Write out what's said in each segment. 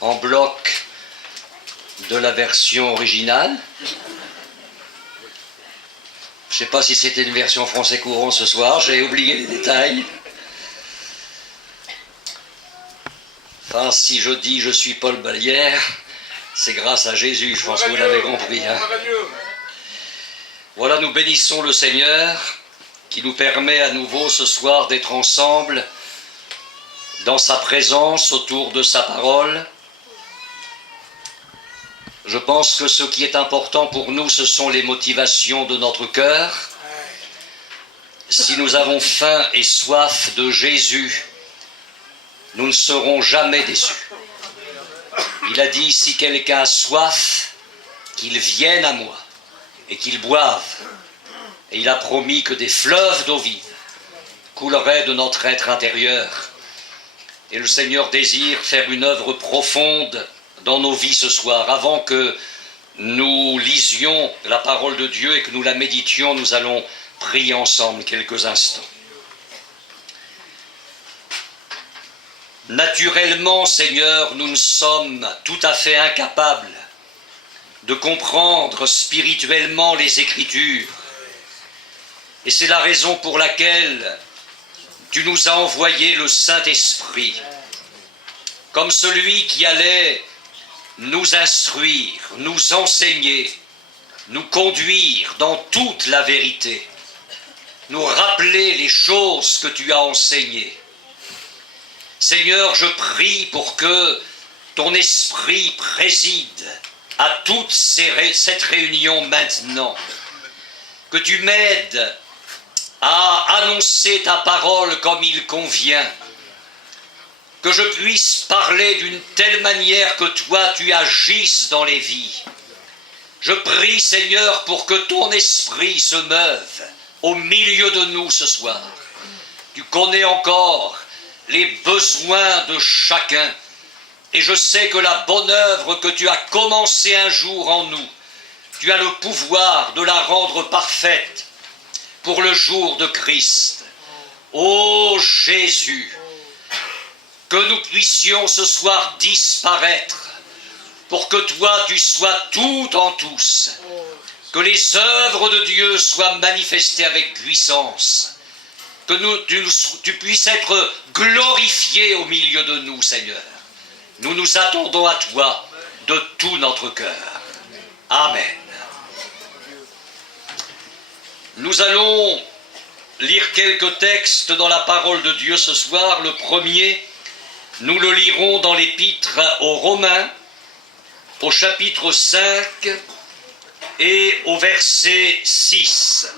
En bloc de la version originale. Je ne sais pas si c'était une version français courant ce soir, j'ai oublié les détails. Enfin, si je dis je suis Paul Ballière, c'est grâce à Jésus, je pense que vous l'avez compris. Hein. Voilà, nous bénissons le Seigneur qui nous permet à nouveau ce soir d'être ensemble dans sa présence, autour de sa parole. Je pense que ce qui est important pour nous, ce sont les motivations de notre cœur. Si nous avons faim et soif de Jésus, nous ne serons jamais déçus. Il a dit, si quelqu'un a soif, qu'il vienne à moi et qu'il boive. Et il a promis que des fleuves d'eau vive couleraient de notre être intérieur. Et le Seigneur désire faire une œuvre profonde dans nos vies ce soir. Avant que nous lisions la parole de Dieu et que nous la méditions, nous allons prier ensemble quelques instants. Naturellement, Seigneur, nous ne sommes tout à fait incapables de comprendre spirituellement les Écritures. Et c'est la raison pour laquelle tu nous as envoyé le Saint-Esprit, comme celui qui allait nous instruire, nous enseigner, nous conduire dans toute la vérité, nous rappeler les choses que tu as enseignées. Seigneur, je prie pour que ton esprit préside à toute cette réunion maintenant, que tu m'aides à annoncer ta parole comme il convient, que je puisse parler d'une telle manière que toi tu agisses dans les vies. Je prie, Seigneur, pour que ton esprit se meuve au milieu de nous ce soir. Tu connais encore les besoins de chacun, et je sais que la bonne œuvre que tu as commencée un jour en nous, tu as le pouvoir de la rendre parfaite pour le jour de Christ. Ô Jésus, que nous puissions ce soir disparaître pour que toi tu sois tout en tous, que les œuvres de Dieu soient manifestées avec puissance, que tu puisses être glorifié au milieu de nous, Seigneur. Nous nous attendons à toi de tout notre cœur. Amen. Nous allons lire quelques textes dans la parole de Dieu ce soir. Le premier, nous le lirons dans l'épître aux Romains, au chapitre 5 et au verset 6.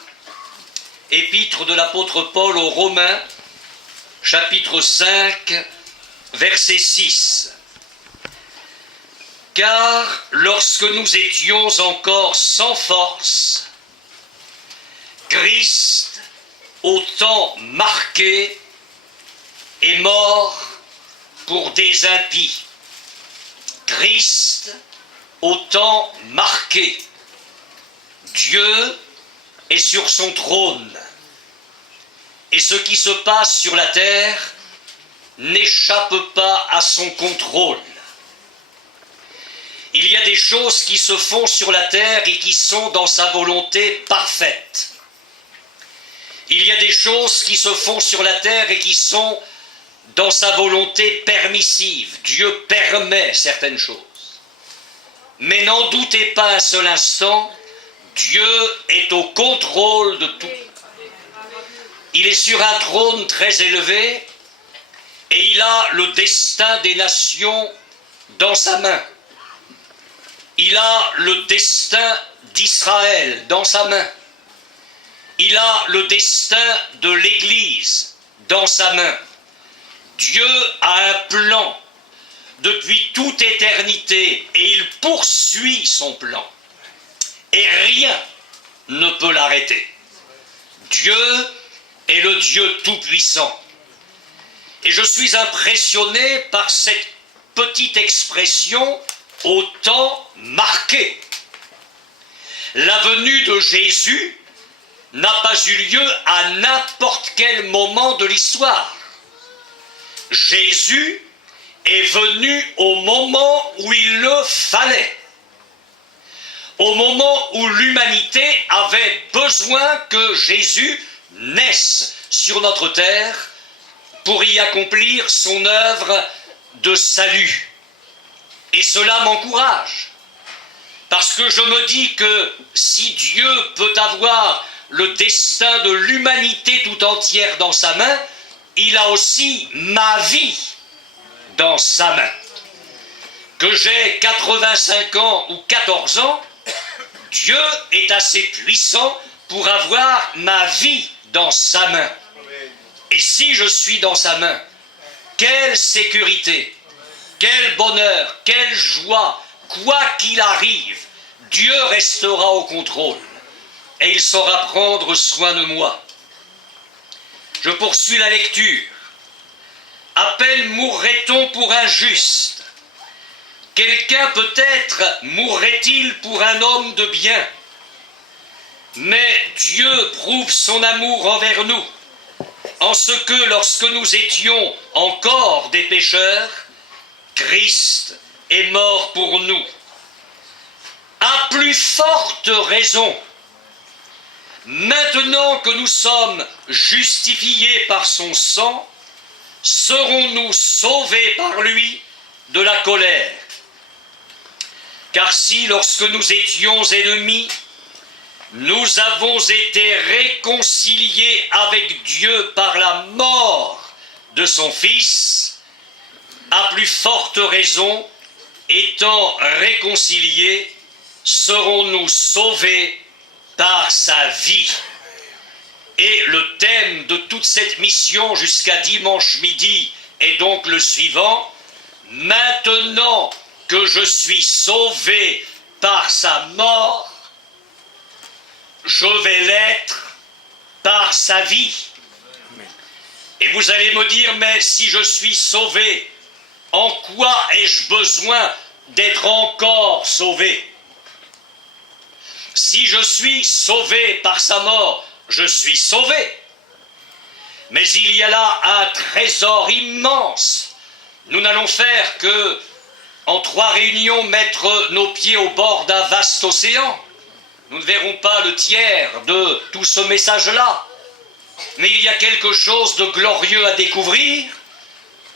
Épître de l'apôtre Paul aux Romains, chapitre 5, verset 6. Car lorsque nous étions encore sans force, Christ, au temps marqué, est mort pour des impies. Christ, au temps marqué. Dieu est sur son trône. Et ce qui se passe sur la terre n'échappe pas à son contrôle. Il y a des choses qui se font sur la terre et qui sont dans sa volonté parfaite. Il y a des choses qui se font sur la terre et qui sont dans sa volonté permissive. Dieu permet certaines choses. Mais n'en doutez pas un seul instant, Dieu est au contrôle de tout. Il est sur un trône très élevé et il a le destin des nations dans sa main. Il a le destin d'Israël dans sa main. Il a le destin de l'Église dans sa main. Dieu a un plan depuis toute éternité et il poursuit son plan. Et rien ne peut l'arrêter. Dieu est le Dieu tout-puissant. Et je suis impressionné par cette petite expression « au temps marqué ». La venue de Jésus n'a pas eu lieu à n'importe quel moment de l'histoire. Jésus est venu au moment où il le fallait. Au moment où l'humanité avait besoin que Jésus naisse sur notre terre pour y accomplir son œuvre de salut. Et cela m'encourage, parce que je me dis que si Dieu peut avoir le destin de l'humanité tout entière dans sa main, il a aussi ma vie dans sa main. Que j'ai 85 ans ou 14 ans, Dieu est assez puissant pour avoir ma vie dans sa main. Et si je suis dans sa main, quelle sécurité, quel bonheur, quelle joie, quoi qu'il arrive, Dieu restera au contrôle et il saura prendre soin de moi. Je poursuis la lecture. À peine mourrait-on pour un juste. Quelqu'un peut-être mourrait-il pour un homme de bien. Mais Dieu prouve son amour envers nous, en ce que lorsque nous étions encore des pécheurs, Christ est mort pour nous. À plus forte raison, maintenant que nous sommes justifiés par son sang, serons-nous sauvés par lui de la colère. Car si, lorsque nous étions ennemis, nous avons été réconciliés avec Dieu par la mort de son Fils, à plus forte raison, étant réconciliés, serons-nous sauvés par sa vie. Et le thème de toute cette mission jusqu'à dimanche midi est donc le suivant: maintenant que je suis sauvé par sa mort, je vais l'être par sa vie. Et vous allez me dire, mais si je suis sauvé, en quoi ai-je besoin d'être encore sauvé? Si je suis sauvé par sa mort, je suis sauvé. Mais il y a là un trésor immense. Nous n'allons faire que, en 3 réunions, mettre nos pieds au bord d'un vaste océan. Nous ne verrons pas le tiers de tout ce message-là. Mais il y a quelque chose de glorieux à découvrir,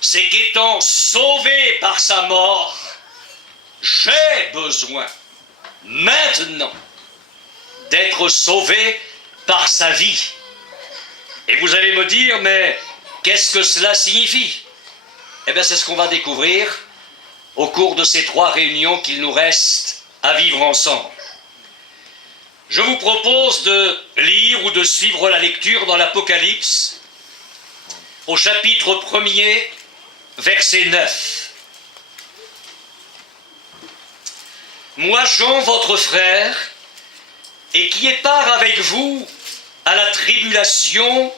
c'est qu'étant sauvé par sa mort, j'ai besoin, maintenant, d'être sauvé par sa vie. Et vous allez me dire, mais qu'est-ce que cela signifie? Eh bien, c'est ce qu'on va découvrir au cours de ces 3 réunions qu'il nous reste à vivre ensemble. Je vous propose de lire ou de suivre la lecture dans l'Apocalypse, au chapitre 1er, verset 9. Moi, Jean, votre frère, et qui ai part avec vous à la tribulation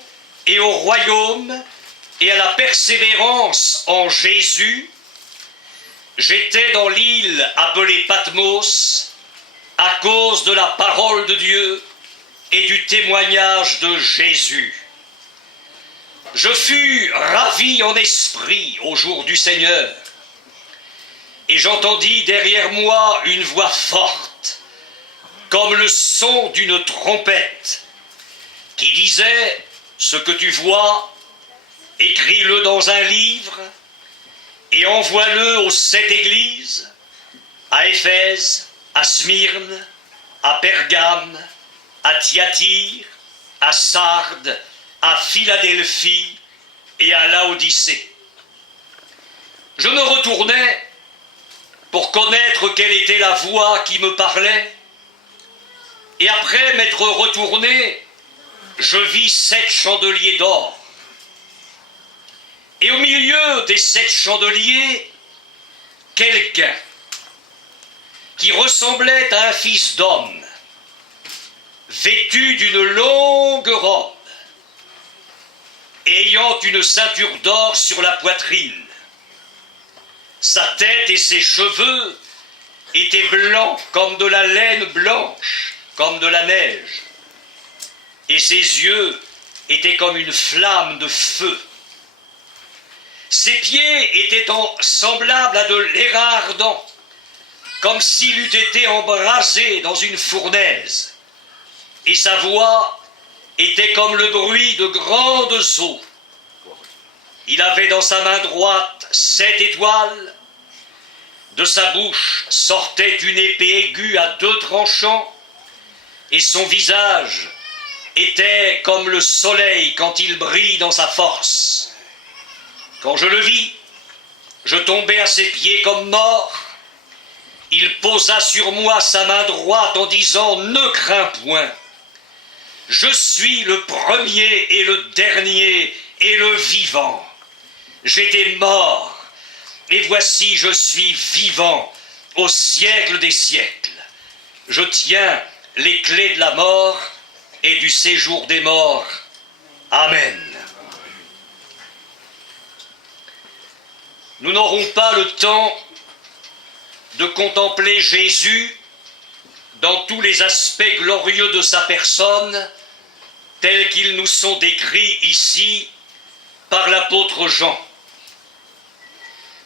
et au royaume et à la persévérance en Jésus, j'étais dans l'île appelée Patmos à cause de la parole de Dieu et du témoignage de Jésus. Je fus ravi en esprit au jour du Seigneur, et j'entendis derrière moi une voix forte, comme le son d'une trompette, qui disait: ce que tu vois, écris-le dans un livre, et envoie-le aux 7 églises, à Éphèse, à Smyrne, à Pergame, à Thyatire, à Sardes, à Philadelphie et à Laodicée. Je me retournai pour connaître quelle était la voix qui me parlait, et après m'être retourné, je vis 7 chandeliers d'or. Et au milieu des 7 chandeliers, quelqu'un qui ressemblait à un fils d'homme, vêtu d'une longue robe, ayant une ceinture d'or sur la poitrine. Sa tête et ses cheveux étaient blancs comme de la laine blanche, comme de la neige, et ses yeux étaient comme une flamme de feu. Ses pieds étaient semblables à de l'airain ardent, comme s'il eût été embrasé dans une fournaise. Et sa voix était comme le bruit de grandes eaux. Il avait dans sa main droite 7 étoiles. De sa bouche sortait une épée aiguë à 2 tranchants, et son visage était comme le soleil quand il brille dans sa force. Quand je le vis, je tombai à ses pieds comme mort. Il posa sur moi sa main droite en disant « Ne crains point, je suis le premier et le dernier et le vivant. J'étais mort, et voici je suis vivant au siècle des siècles. Je tiens les clés de la mort et du séjour des morts. Amen. » Nous n'aurons pas le temps de contempler Jésus dans tous les aspects glorieux de sa personne, tels qu'ils nous sont décrits ici par l'apôtre Jean.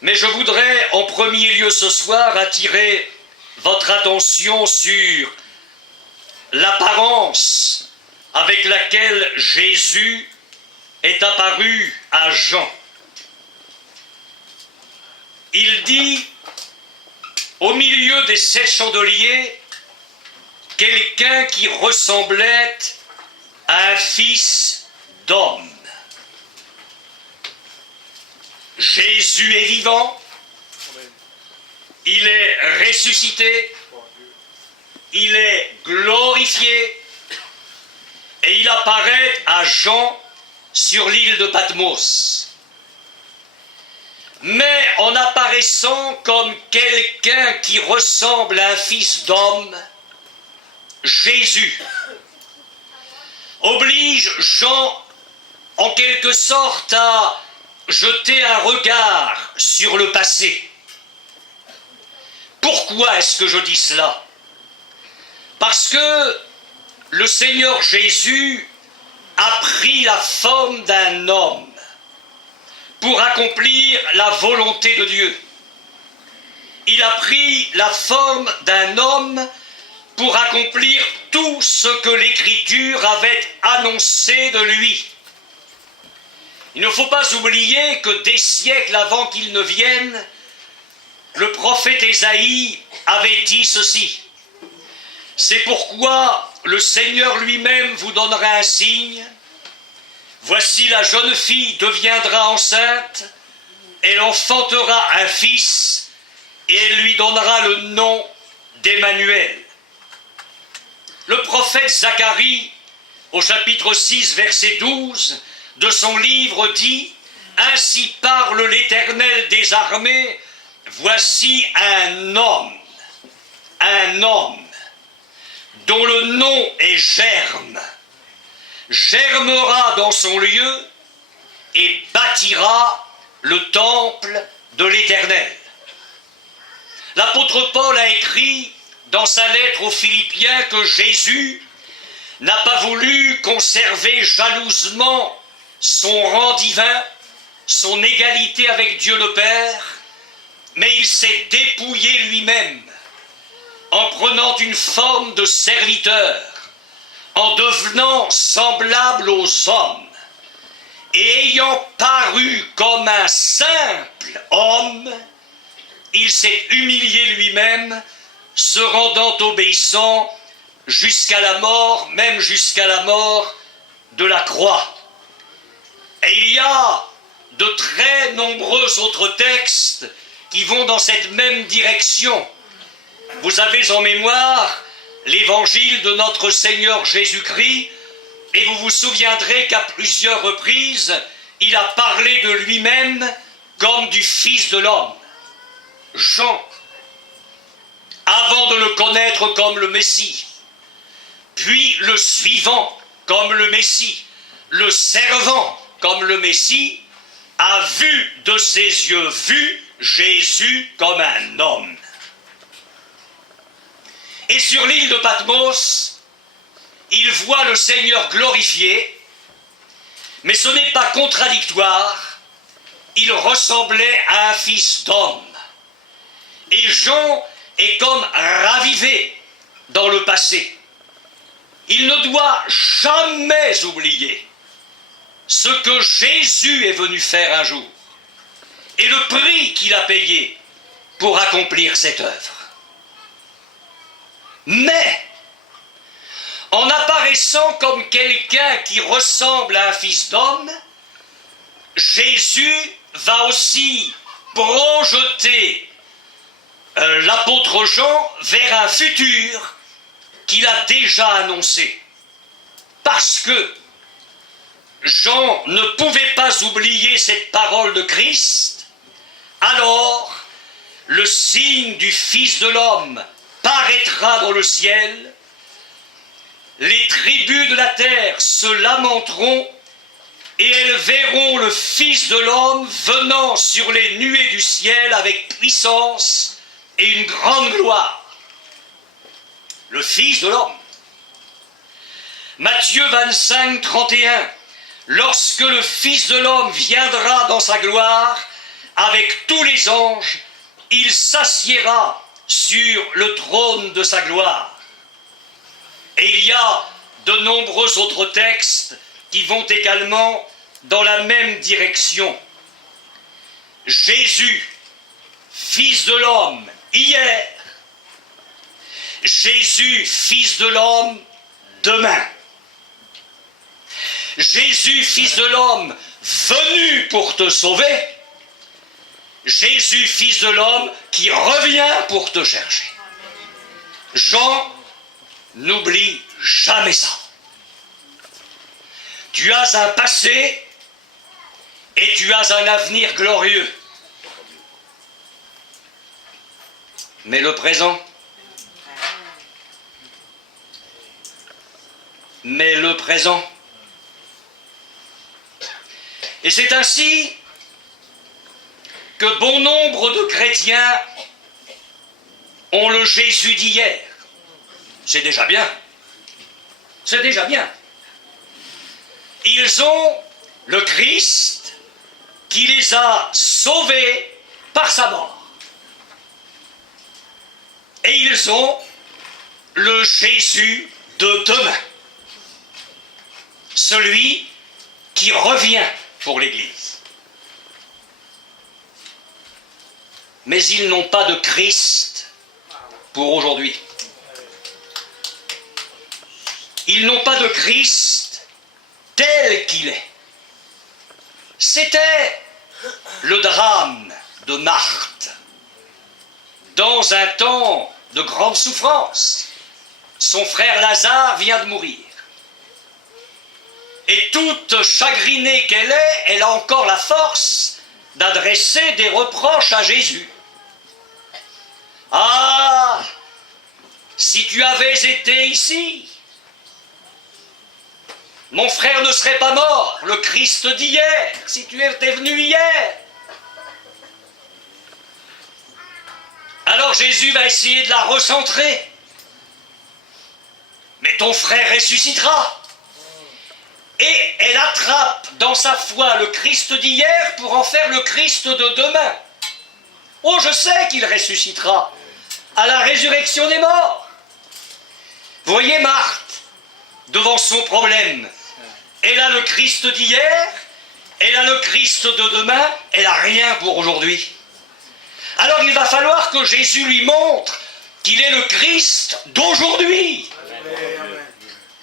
Mais je voudrais en premier lieu ce soir attirer votre attention sur l'apparence avec laquelle Jésus est apparu à Jean. Il dit, au milieu des 7 chandeliers, quelqu'un qui ressemblait à un fils d'homme. Jésus est vivant, il est ressuscité, il est glorifié, et il apparaît à Jean sur l'île de Patmos. Mais en apparaissant comme quelqu'un qui ressemble à un fils d'homme, Jésus oblige Jean en quelque sorte à jeter un regard sur le passé. Pourquoi est-ce que je dis cela? Parce que le Seigneur Jésus a pris la forme d'un homme pour accomplir la volonté de Dieu. Il a pris la forme d'un homme pour accomplir tout ce que l'Écriture avait annoncé de lui. Il ne faut pas oublier que des siècles avant qu'il ne vienne, le prophète Ésaïe avait dit ceci. C'est pourquoi le Seigneur lui-même vous donnera un signe. Voici la jeune fille deviendra enceinte, elle enfantera un fils, et elle lui donnera le nom d'Emmanuel. Le prophète Zacharie, au chapitre 6, verset 12, de son livre dit « Ainsi parle l'Éternel des armées, voici un homme, dont le nom est Germe, germera dans son lieu et bâtira le temple de l'Éternel. » L'apôtre Paul a écrit dans sa lettre aux Philippiens que Jésus n'a pas voulu conserver jalousement son rang divin, son égalité avec Dieu le Père, mais il s'est dépouillé lui-même en prenant une forme de serviteur, en devenant semblable aux hommes, et ayant paru comme un simple homme, il s'est humilié lui-même, se rendant obéissant jusqu'à la mort, même jusqu'à la mort de la croix. Et il y a de très nombreux autres textes qui vont dans cette même direction. Vous avez en mémoire l'évangile de notre Seigneur Jésus-Christ, et vous vous souviendrez qu'à plusieurs reprises, il a parlé de lui-même comme du Fils de l'homme. Jean, avant de le connaître comme le Messie, puis le suivant comme le Messie, le servant comme le Messie, a vu de ses yeux vus Jésus comme un homme. Et sur l'île de Patmos, il voit le Seigneur glorifié, mais ce n'est pas contradictoire. il ressemblait à un fils d'homme. Et Jean est comme ravivé dans le passé. Il ne doit jamais oublier ce que Jésus est venu faire un jour et le prix qu'il a payé pour accomplir cette œuvre. Mais, en apparaissant comme quelqu'un qui ressemble à un fils d'homme, Jésus va aussi projeter l'apôtre Jean vers un futur qu'il a déjà annoncé. Parce que Jean ne pouvait pas oublier cette parole de Christ, alors le signe du Fils de l'homme paraîtra dans le ciel, les tribus de la terre se lamenteront et elles verront le Fils de l'homme venant sur les nuées du ciel avec puissance et une grande gloire. Le Fils de l'homme. Matthieu 25, 31. Lorsque le Fils de l'homme viendra dans sa gloire, avec tous les anges, il s'assiera sur le trône de sa gloire. Et il y a de nombreux autres textes qui vont également dans la même direction. Jésus, Fils de l'homme, hier. Jésus, Fils de l'homme, demain. Jésus, Fils de l'homme, venu pour te sauver. Jésus, Fils de l'homme, qui revient pour te chercher. Jean, n'oublie jamais ça. Tu as un passé et tu as un avenir glorieux. Mais le présent, Et c'est ainsi que bon nombre de chrétiens ont le Jésus d'hier. C'est déjà bien. C'est déjà bien. Ils ont le Christ qui les a sauvés par sa mort. Et ils ont le Jésus de demain. Celui qui revient pour l'Église. Mais ils n'ont pas de Christ pour aujourd'hui. Ils n'ont pas de Christ tel qu'il est. C'était le drame de Marthe. Dans un temps de grande souffrance, son frère Lazare vient de mourir. Et toute chagrinée qu'elle est, elle a encore la force d'adresser des reproches à Jésus. Ah, si tu avais été ici, mon frère ne serait pas mort, le Christ d'hier, si tu étais venu hier. Alors Jésus va essayer de la recentrer. Mais ton frère ressuscitera. Et elle attrape dans sa foi le Christ d'hier pour en faire le Christ de demain. Oh, je sais qu'il ressuscitera à la résurrection des morts. Vous voyez Marthe, devant son problème, elle a le Christ d'hier, elle a le Christ de demain, elle n'a rien pour aujourd'hui. Alors il va falloir que Jésus lui montre qu'il est le Christ d'aujourd'hui.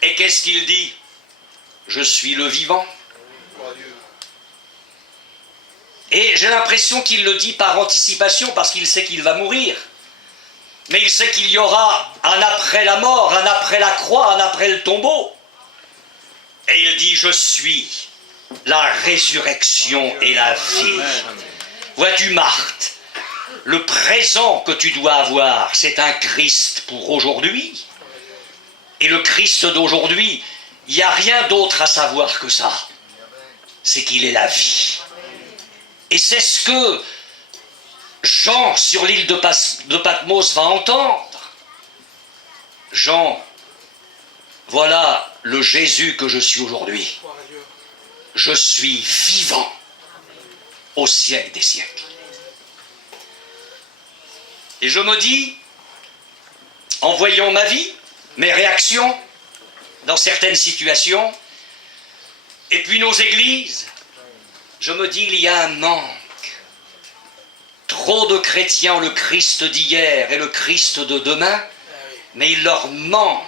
Et qu'est-ce qu'il dit ? Je suis le vivant. Et j'ai l'impression qu'il le dit par anticipation parce qu'il sait qu'il va mourir. Mais il sait qu'il y aura un après la mort, un après la croix, un après le tombeau. Et il dit, je suis la résurrection et la vie. Vois-tu Marthe, le présent que tu dois avoir, c'est un Christ pour aujourd'hui. Et le Christ d'aujourd'hui, il n'y a rien d'autre à savoir que ça. C'est qu'il est la vie. Et c'est ce que Jean, sur l'île de Patmos, va entendre. Jean, voilà le Jésus que je suis aujourd'hui. Je suis vivant. au siècle des siècles. Et je me dis, en voyant ma vie, mes réactions dans certaines situations, et puis nos églises, je me dis, il y a un manque. Trop de chrétiens ont le Christ d'hier et le Christ de demain, mais il leur manque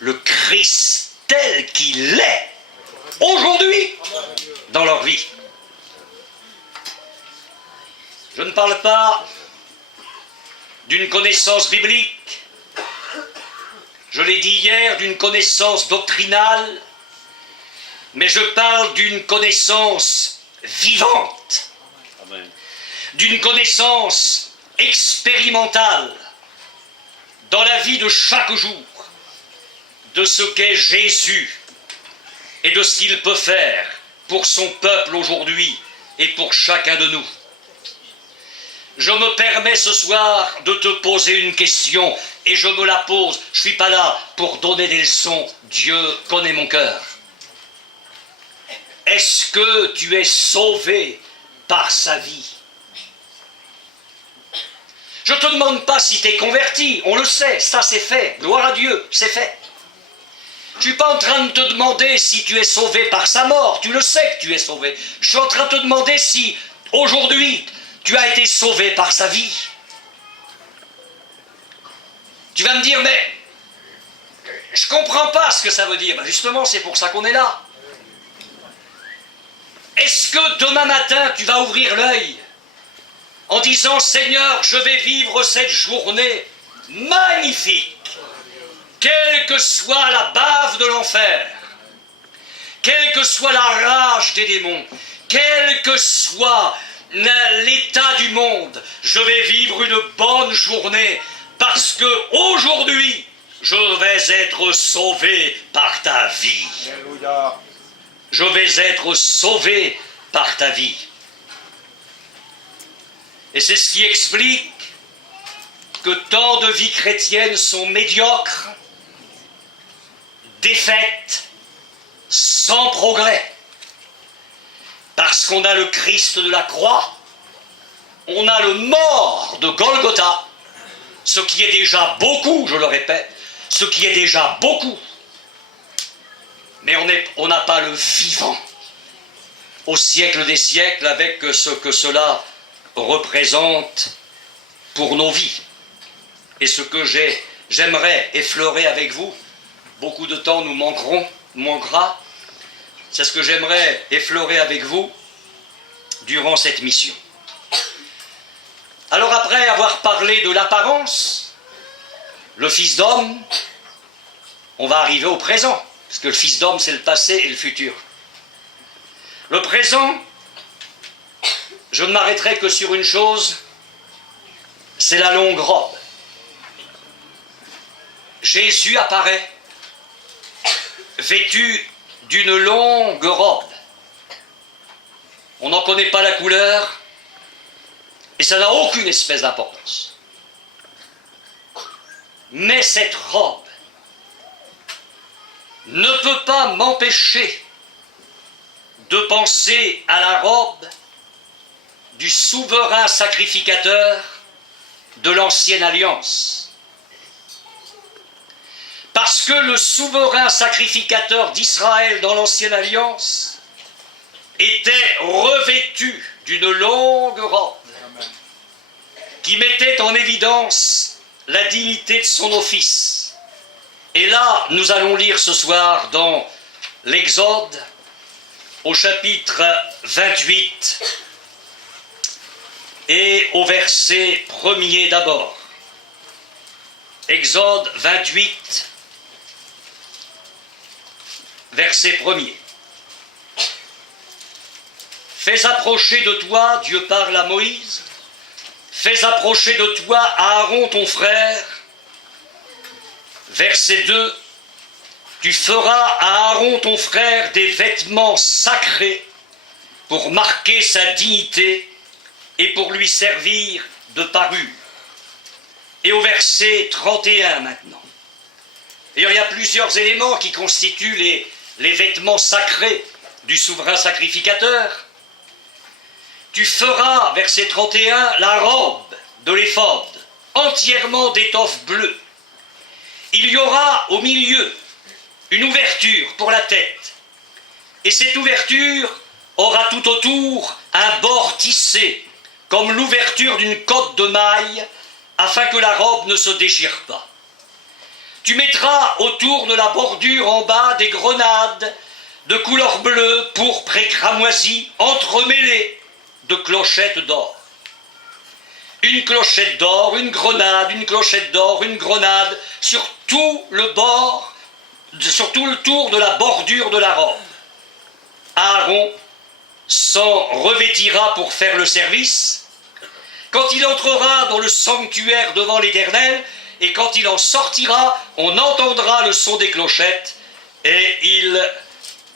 le Christ tel qu'il est aujourd'hui dans leur vie. Je ne parle pas d'une connaissance biblique, je l'ai dit hier, d'une connaissance doctrinale, mais je parle d'une connaissance vivante, d'une connaissance expérimentale dans la vie de chaque jour, de ce qu'est Jésus et de ce qu'il peut faire pour son peuple aujourd'hui et pour chacun de nous. Je me permets ce soir de te poser une question et je me la pose. Je ne suis pas là pour donner des leçons. Dieu connaît mon cœur. Est-ce que tu es sauvé par sa vie? Je ne te demande pas si tu es converti, on le sait, ça c'est fait, gloire à Dieu, c'est fait. Je ne suis pas en train de te demander si tu es sauvé par sa mort, tu le sais que tu es sauvé. Je suis en train de te demander si aujourd'hui tu as été sauvé par sa vie. Tu vas me dire, mais je ne comprends pas ce que ça veut dire. Ben justement, c'est pour ça qu'on est là. Est-ce que demain matin, tu vas ouvrir l'œil en disant, Seigneur, je vais vivre cette journée magnifique, quelle que soit la bave de l'enfer, quelle que soit la rage des démons, quel que soit l'état du monde, je vais vivre une bonne journée parce que aujourd'hui, je vais être sauvé par ta vie. Alléluia. Je vais être sauvé par ta vie. Et c'est ce qui explique que tant de vies chrétiennes sont médiocres, défaites, sans progrès. Parce qu'on a le Christ de la croix, on a le mort de Golgotha, ce qui est déjà beaucoup, je le répète, ce qui est déjà beaucoup. Mais on n'a pas le vivant au siècle des siècles avec ce que cela représente pour nos vies. Et ce que j'aimerais effleurer avec vous, beaucoup de temps nous manquera, c'est ce que j'aimerais effleurer avec vous durant cette mission. Alors après avoir parlé de l'apparence, le Fils d'homme, on va arriver au présent, parce que le Fils d'homme c'est le passé et le futur. Le présent, je ne m'arrêterai que sur une chose, c'est la longue robe. Jésus apparaît vêtu d'une longue robe. On n'en connaît pas la couleur et ça n'a aucune espèce d'importance. Mais cette robe ne peut pas m'empêcher de penser à la robe du souverain sacrificateur de l'ancienne alliance. Parce que le souverain sacrificateur d'Israël dans l'ancienne alliance était revêtu d'une longue robe qui mettait en évidence la dignité de son office. Et là, nous allons lire ce soir dans l'Exode, au chapitre 28 et au verset 1er d'abord. Exode 28, verset 1er. Fais approcher de toi, Dieu parle à Moïse, fais approcher de toi Aaron ton frère. Verset 2, tu feras à Aaron ton frère des vêtements sacrés pour marquer sa dignité et pour lui servir de parure. Et au verset 31 maintenant. Et il y a plusieurs éléments qui constituent les vêtements sacrés du souverain sacrificateur. tu feras, verset 31, la robe de l'éphod, entièrement d'étoffe bleue. Il y aura au milieu une ouverture pour la tête, et cette ouverture aura tout autour un bord tissé, comme l'ouverture d'une cotte de maille, afin que la robe ne se déchire pas. Tu mettras autour de la bordure en bas des grenades de couleur bleue, pourpre et cramoisie, entremêlées de clochettes d'or. Une clochette d'or, une grenade, une clochette d'or, une grenade, sur tout le bord, sur tout le tour de la bordure de la robe. Aaron s'en revêtira pour faire le service. Quand il entrera dans le sanctuaire devant l'Éternel, et quand il en sortira, on entendra le son des clochettes, et il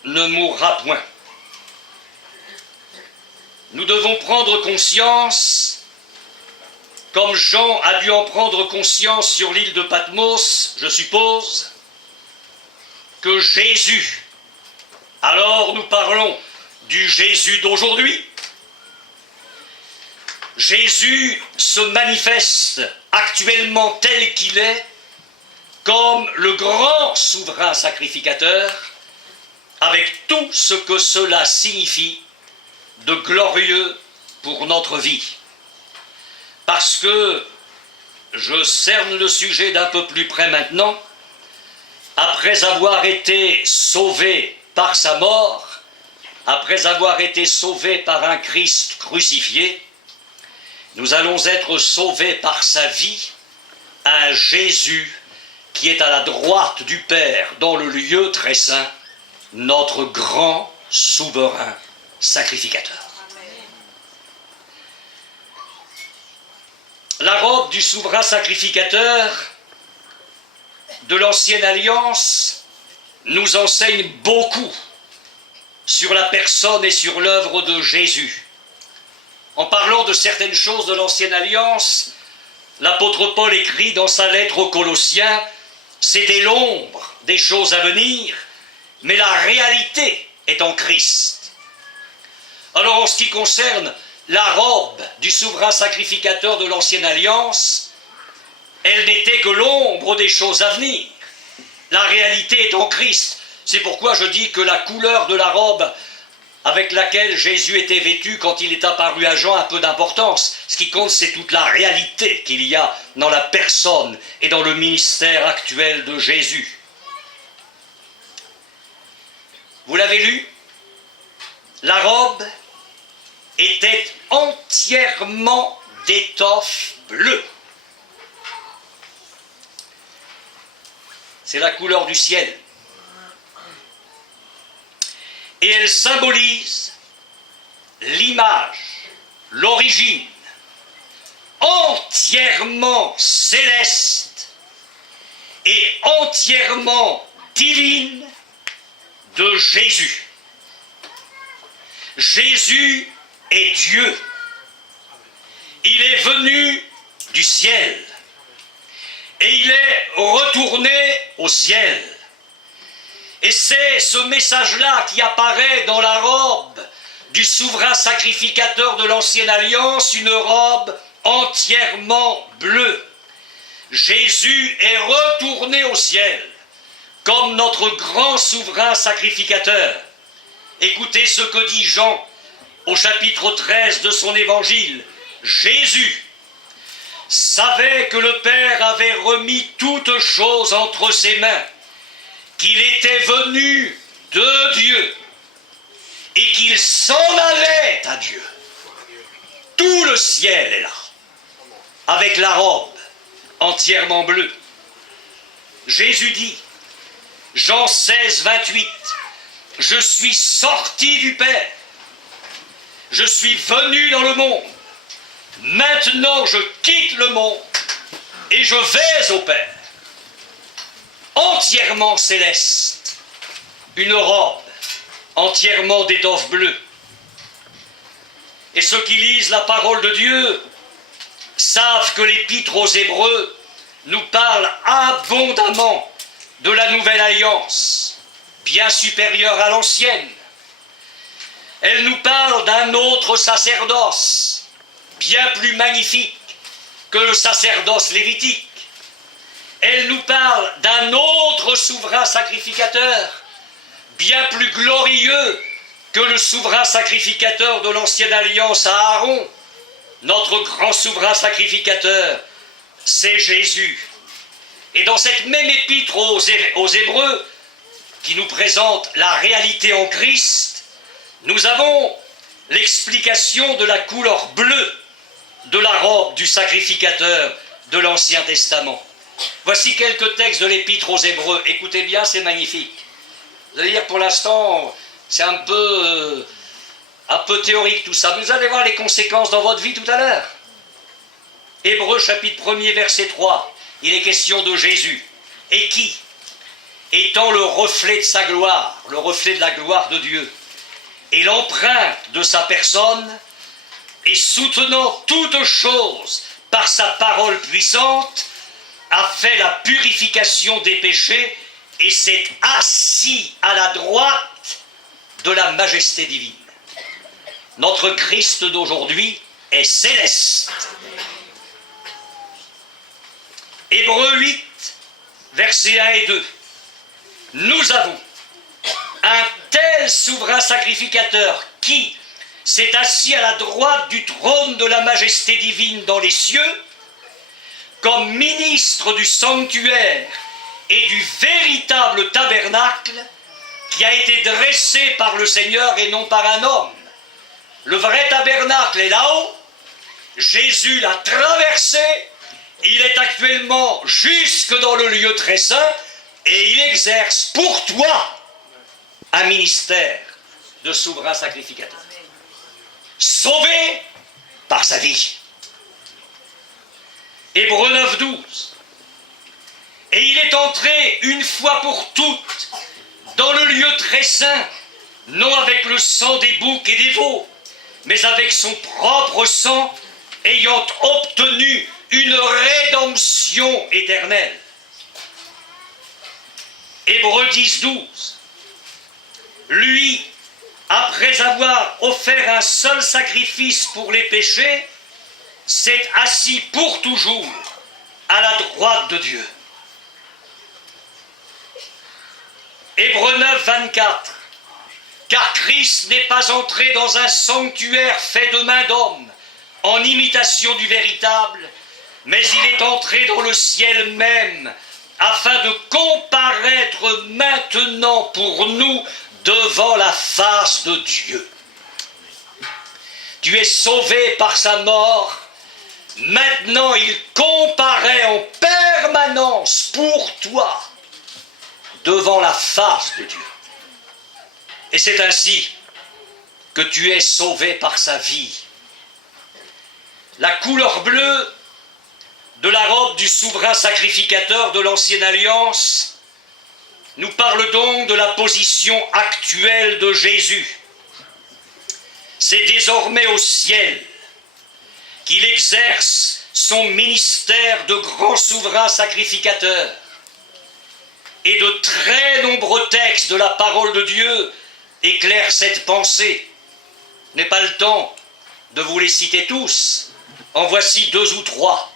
ne mourra point. Nous devons prendre conscience, comme Jean a dû en prendre conscience sur l'île de Patmos, je suppose, que Jésus, alors nous parlons du Jésus d'aujourd'hui, Jésus se manifeste actuellement tel qu'il est, comme le grand souverain sacrificateur, avec tout ce que cela signifie de glorieux pour notre vie. Parce que, je cerne le sujet d'un peu plus près maintenant, après avoir été sauvé par sa mort, après avoir été sauvé par un Christ crucifié, nous allons être sauvés par sa vie, un Jésus qui est à la droite du Père dans le lieu très saint, notre grand souverain sacrificateur. La robe du souverain sacrificateur de l'Ancienne Alliance nous enseigne beaucoup sur la personne et sur l'œuvre de Jésus. En parlant de certaines choses de l'Ancienne Alliance, l'apôtre Paul écrit dans sa lettre aux Colossiens, c'était l'ombre des choses à venir, mais la réalité est en Christ. Alors en ce qui concerne la robe du souverain sacrificateur de l'Ancienne Alliance, elle n'était que l'ombre des choses à venir. La réalité est en Christ. C'est pourquoi je dis que la couleur de la robe avec laquelle Jésus était vêtu quand il est apparu à Jean a peu d'importance. Ce qui compte, c'est toute la réalité qu'il y a dans la personne et dans le ministère actuel de Jésus. Vous l'avez lu? La robe était entièrement d'étoffe bleue. C'est la couleur du ciel. Et elle symbolise l'image, l'origine, entièrement céleste et entièrement divine de Jésus. Jésus est Dieu. Il est venu du ciel et il est retourné au ciel. Et c'est ce message-là qui apparaît dans la robe du souverain sacrificateur de l'Ancienne Alliance, une robe entièrement bleue. Jésus est retourné au ciel comme notre grand souverain sacrificateur. Écoutez ce que dit Jean au chapitre 13 de son évangile. Jésus savait que le Père avait remis toutes choses entre ses mains, qu'il était venu de Dieu et qu'il s'en allait à Dieu. Tout le ciel est là, avec la robe entièrement bleue. Jésus dit, Jean 16, 28, « Je suis sorti du Père, je suis venu dans le monde, maintenant je quitte le monde et je vais au Père. » Entièrement céleste, une robe entièrement d'étoffe bleue. Et ceux qui lisent la parole de Dieu savent que l'épître aux Hébreux nous parle abondamment de la nouvelle alliance, bien supérieure à l'ancienne. Elle nous parle d'un autre sacerdoce, bien plus magnifique que le sacerdoce lévitique. Elle nous parle d'un autre souverain sacrificateur, bien plus glorieux que le souverain sacrificateur de l'ancienne alliance à Aaron. Notre grand souverain sacrificateur, c'est Jésus. Et dans cette même épître aux Hébreux, qui nous présente la réalité en Christ, nous avons l'explication de la couleur bleue de la robe du sacrificateur de l'Ancien Testament. Voici quelques textes de l'épître aux Hébreux. Écoutez bien, c'est magnifique. Vous allez dire, pour l'instant, c'est un peu théorique tout ça. Vous allez voir les conséquences dans votre vie tout à l'heure. Hébreux chapitre 1er, verset 3. Il est question de Jésus. Et qui, étant le reflet de sa gloire, le reflet de la gloire de Dieu, et l'empreinte de sa personne, et soutenant toutes choses par sa parole puissante, a fait la purification des péchés et s'est assis à la droite de la majesté divine. Notre Christ d'aujourd'hui est céleste. Hébreux 8, versets 1 et 2. Nous avons un tel souverain sacrificateur qui s'est assis à la droite du trône de la majesté divine dans les cieux, comme ministre du sanctuaire et du véritable tabernacle qui a été dressé par le Seigneur et non par un homme. Le vrai tabernacle est là-haut, Jésus l'a traversé, il est actuellement jusque dans le lieu très saint et il exerce pour toi un ministère de souverain sacrificateur. Sauvé par sa vie. Hébreux 9, 12. Et il est entré une fois pour toutes dans le lieu très saint, non avec le sang des boucs et des veaux, mais avec son propre sang, ayant obtenu une rédemption éternelle. Hébreux 10, 12. Lui, après avoir offert un seul sacrifice pour les péchés, s'est assis pour toujours à la droite de Dieu. Hébreux 9, 24. Car Christ n'est pas entré dans un sanctuaire fait de main d'homme, en imitation du véritable, mais il est entré dans le ciel même, afin de comparaître maintenant pour nous devant la face de Dieu. Tu es sauvé par sa mort. Maintenant, il comparaît en permanence pour toi devant la face de Dieu. Et c'est ainsi que tu es sauvé par sa vie. La couleur bleue de la robe du souverain sacrificateur de l'ancienne alliance nous parle donc de la position actuelle de Jésus. C'est désormais au ciel qu'il exerce son ministère de grand souverain sacrificateur. Et de très nombreux textes de la parole de Dieu éclairent cette pensée. Je n'ai pas le temps de vous les citer tous. En voici 2 ou 3.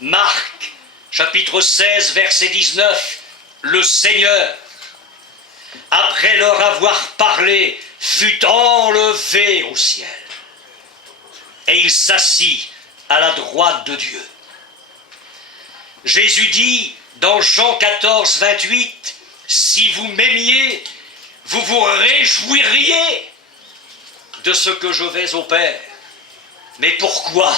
Marc, chapitre 16, verset 19. Le Seigneur, après leur avoir parlé, fut enlevé au ciel. Et il s'assit à la droite de Dieu. Jésus dit dans Jean 14, 28, « Si vous m'aimiez, vous vous réjouiriez de ce que je vais au Père. » Mais pourquoi ?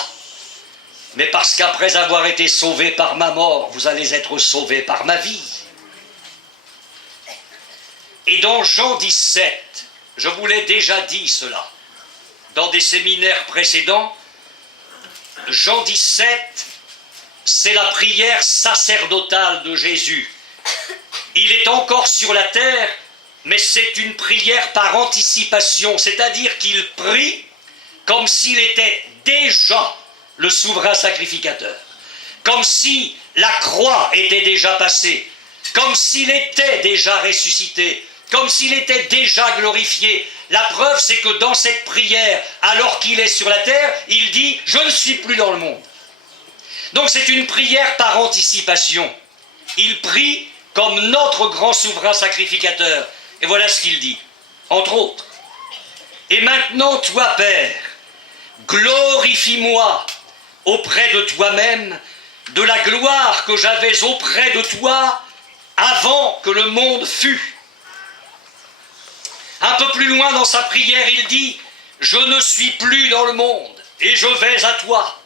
Mais parce qu'après avoir été sauvé par ma mort, vous allez être sauvés par ma vie. Et dans Jean 17, je vous l'ai déjà dit cela, dans des séminaires précédents, Jean 17, c'est la prière sacerdotale de Jésus. Il est encore sur la terre, mais c'est une prière par anticipation, c'est-à-dire qu'il prie comme s'il était déjà le souverain sacrificateur, comme si la croix était déjà passée, comme s'il était déjà ressuscité, comme s'il était déjà glorifié. La preuve, c'est que dans cette prière, alors qu'il est sur la terre, il dit « Je ne suis plus dans le monde ». Donc c'est une prière par anticipation. Il prie comme notre grand souverain sacrificateur. Et voilà ce qu'il dit, entre autres. « Et maintenant, toi, Père, glorifie-moi auprès de toi-même de la gloire que j'avais auprès de toi avant que le monde fût. » Un peu plus loin dans sa prière, il dit « Je ne suis plus dans le monde et je vais à toi. »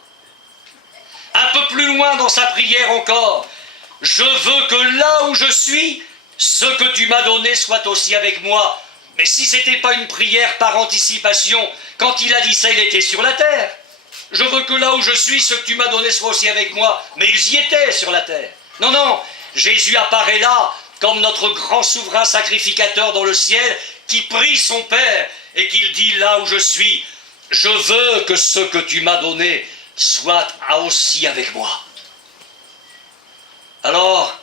Un peu plus loin dans sa prière encore, « Je veux que là où je suis, ce que tu m'as donné soit aussi avec moi. » Mais si ce n'était pas une prière par anticipation, quand il a dit ça, il était sur la terre. « Je veux que là où je suis, ce que tu m'as donné soit aussi avec moi. » Mais ils y étaient sur la terre. Non, non, Jésus apparaît là comme notre grand souverain sacrificateur dans le ciel qui prie son Père et qu'il dit « Là où je suis, je veux que ce que tu m'as donné soit aussi avec moi. » Alors,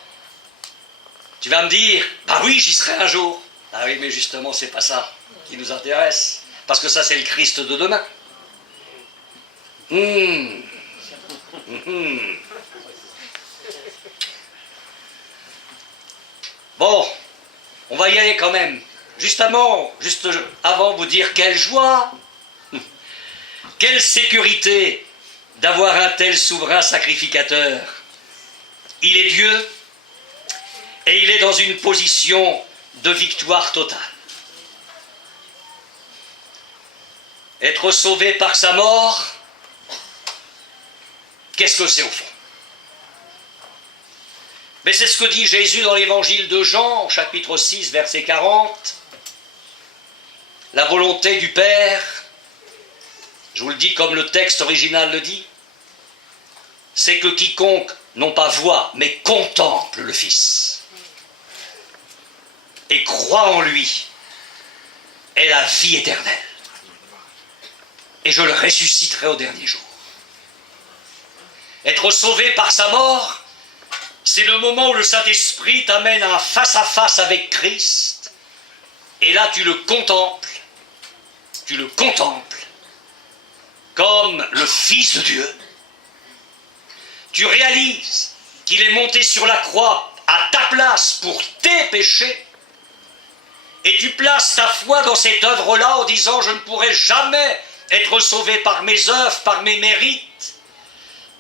tu vas me dire « Bah oui, j'y serai un jour. » Ah oui, mais justement, c'est pas ça qui nous intéresse. Parce que ça, c'est le Christ de demain. Bon, on va y aller quand même. Juste avant, vous dire quelle joie, quelle sécurité d'avoir un tel souverain sacrificateur. Il est Dieu et il est dans une position de victoire totale. Être sauvé par sa mort, qu'est-ce que c'est au fond? Mais c'est ce que dit Jésus dans l'évangile de Jean, chapitre 6, verset 40. La volonté du Père, je vous le dis comme le texte original le dit, c'est que quiconque, non pas voit, mais contemple le Fils et croit en lui, ait la vie éternelle. Et je le ressusciterai au dernier jour. Être sauvé par sa mort, c'est le moment où le Saint-Esprit t'amène à un face-à-face avec Christ. Et là, tu le contemples comme le Fils de Dieu. Tu réalises qu'il est monté sur la croix à ta place pour tes péchés. Et tu places ta foi dans cette œuvre-là en disant « Je ne pourrai jamais être sauvé par mes œuvres, par mes mérites,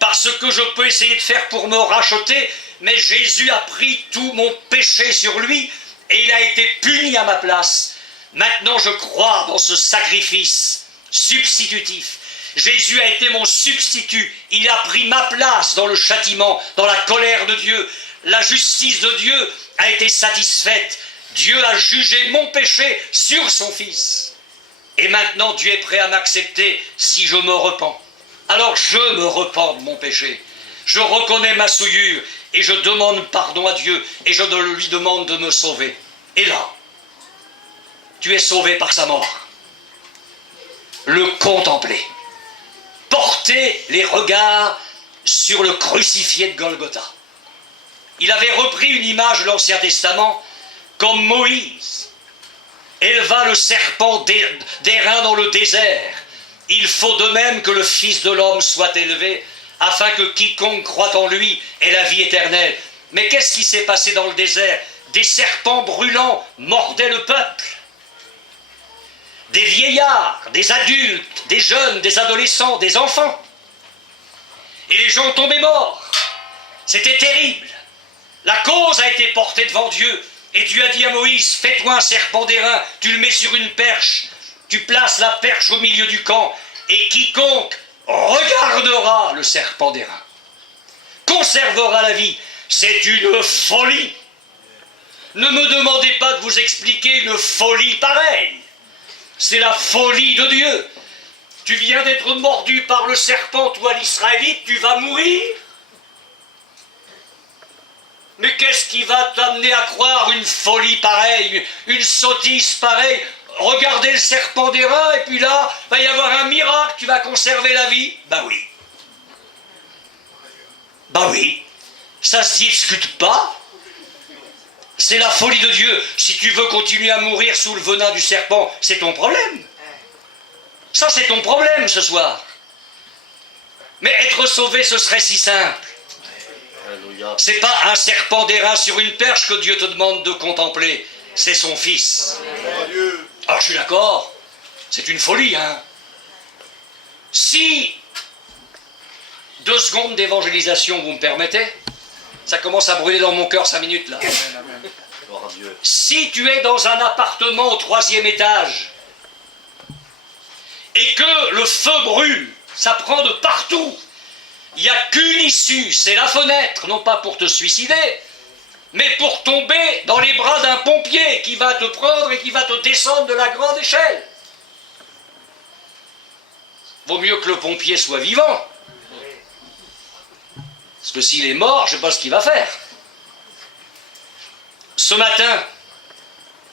par ce que je peux essayer de faire pour me racheter, mais Jésus a pris tout mon péché sur lui et il a été puni à ma place. Maintenant je crois dans ce sacrifice substitutif. Jésus a été mon substitut, il a pris ma place dans le châtiment, dans la colère de Dieu. La justice de Dieu a été satisfaite. Dieu a jugé mon péché sur son Fils. Et maintenant Dieu est prêt à m'accepter si je me repens. Alors je me repens de mon péché. Je reconnais ma souillure et je demande pardon à Dieu et je lui demande de me sauver. Et là, tu es sauvé par sa mort. Le contempler. Porter les regards sur le crucifié de Golgotha. Il avait repris une image de l'Ancien Testament comme Moïse éleva le serpent d'airain dans le désert. Il faut de même que le Fils de l'homme soit élevé, afin que quiconque croit en lui ait la vie éternelle. Mais qu'est-ce qui s'est passé dans le désert? Des serpents brûlants mordaient le peuple. Des vieillards, des adultes, des jeunes, des adolescents, des enfants. Et les gens tombaient morts. C'était terrible. La cause a été portée devant Dieu. Et Dieu a dit à Moïse, fais-toi un serpent d'airain, tu le mets sur une perche, tu places la perche au milieu du camp, et quiconque regardera le serpent d'airain conservera la vie. C'est une folie. Ne me demandez pas de vous expliquer une folie pareille. C'est la folie de Dieu. Tu viens d'être mordu par le serpent, toi l'Israélite, tu vas mourir. Mais qu'est-ce qui va t'amener à croire une folie pareille, une sottise pareille? Regardez le serpent d'airain et puis là, il va y avoir un miracle, tu vas conserver la vie. Ben oui. Ben oui. Ça se discute pas. C'est la folie de Dieu. Si tu veux continuer à mourir sous le venin du serpent, c'est ton problème. Ça, c'est ton problème ce soir. Mais être sauvé, ce serait si simple. C'est pas un serpent d'airain sur une perche que Dieu te demande de contempler. C'est son Fils. Alors je suis d'accord, c'est une folie, hein. Si 2 secondes d'évangélisation, vous me permettez, ça commence à brûler dans mon cœur 5 minutes là. Si tu es dans un appartement au 3e étage et que le feu brûle, ça prend de partout, il n'y a qu'une issue, c'est la fenêtre, non pas pour te suicider, mais pour tomber dans les bras d'un pompier qui va te prendre et qui va te descendre de la grande échelle. Vaut mieux que le pompier soit vivant. Parce que s'il est mort, je ne sais pas ce qu'il va faire. Ce matin,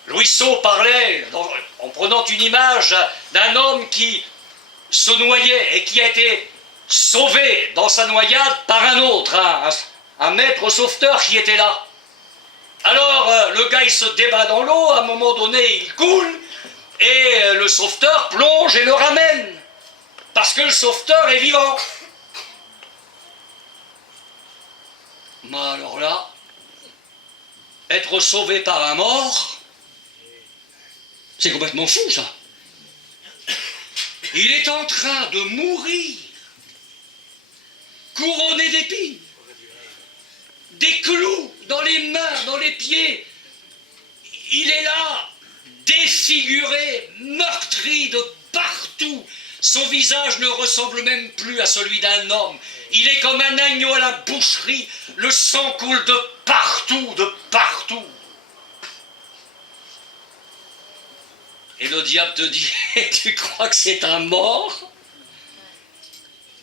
Louis Sau parlait, en prenant une image d'un homme qui se noyait et qui a été sauvé dans sa noyade par un autre, un maître sauveteur qui était là. Alors, le gars, il se débat dans l'eau, à un moment donné, il coule, et le sauveteur plonge et le ramène. Parce que le sauveteur est vivant. Mais alors là, être sauvé par un mort, c'est complètement fou, ça. Il est en train de mourir, couronné d'épines, des clous dans les mains, dans les pieds. Il est là, défiguré, meurtri de partout. Son visage ne ressemble même plus à celui d'un homme. Il est comme un agneau à la boucherie. Le sang coule de partout, de partout. Et le diable te dit, tu crois que c'est un mort